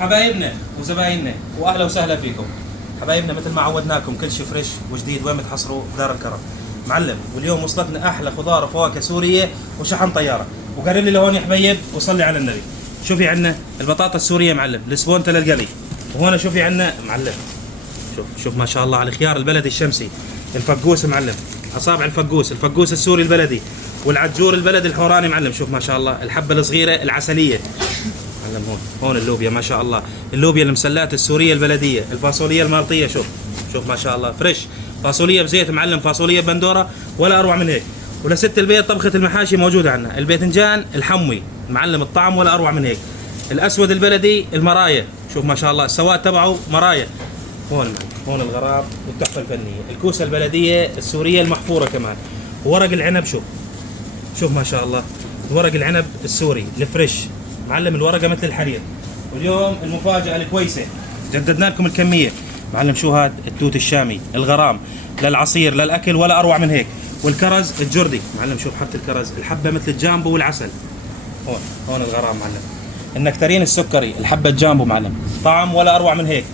حبايبنا وزبايننا واهلا وسهلا فيكم حبايبنا. مثل ما عودناكم كل شيء فريش وجديد. وين بتحصروا؟ بدار الكرم معلم. واليوم وصلتنا احلى خضار وفواكه سوريه وشحن طياره. وقرب لي لهون يا حبيب وصلي على النبي. شوفي عندنا البطاطا السوريه معلم، السبونته للقلي. وهون شوفي عندنا معلم، شوف ما شاء الله على الخيار البلدي الشمسي، الفقوس معلم، اصابع الفقوس السوري البلدي، والعجور البلدي الحوراني معلم. شوف ما شاء الله الحبه الصغيره العسليه معلم. هون اللوبيا ما شاء الله، اللوبيا المسلات السوريه البلديه، الفاصوليا المالطيه. شوف ما شاء الله فريش، فاصوليا بزيت معلم، فاصوليا بندوره ولا اروع من هيك. ولست البيت طبخه المحاشي موجوده عندنا، الباذنجان الحموي معلم الطعم ولا اروع من هيك. الاسود البلدي المرايا، شوف ما شاء الله السواد تبعه مرايا. هون الغراب والتحفه الفنيه، الكوسه البلديه السوريه المحفوره كمان. وورق العنب شوف ما شاء الله، ورق العنب السوري الفريش معلم، الورقه مثل الحرير. واليوم المفاجاه الكويسه جددنا لكم الكميه معلم. شو هاد؟ التوت الشامي الغرام، للعصير للاكل ولا اروع من هيك. والكرز الجردي معلم، شوف حتى الكرز الحبه مثل الجامبو والعسل. هون الغرام معلم. النكترين السكري الحبه جامبو معلم، طعم ولا اروع من هيك.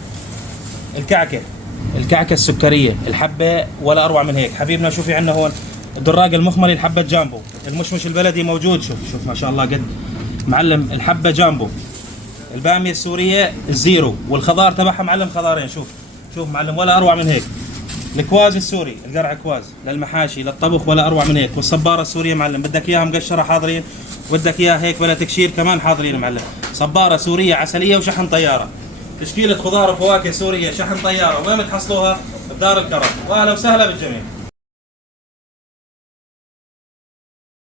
الكعكه السكريه الحبه ولا اروع من هيك حبيبنا. شوفي عندنا هون الدراج المخمري الحبه جامبو، المشمش البلدي موجود. شوف ما شاء الله قد معلم الحبه جامبو. الباميه السوريه الزيرو، والخضار تبعها معلم خضارين. شوف معلم ولا اروع من هيك. الكواز السوري القرع كواز للمحاشي للطبخ ولا اروع من هيك. والصباره السوريه معلم، بدك اياها مقشره حاضرين، بدك اياها هيك بلا تكشير كمان حاضرين معلم. صباره سوريه عسليه وشحن طياره، تشكيله خضار وفواكه سوريه شحن طياره. وين بتحصلوها؟ بدار الكرم. واهلا وسهلا بالجميع.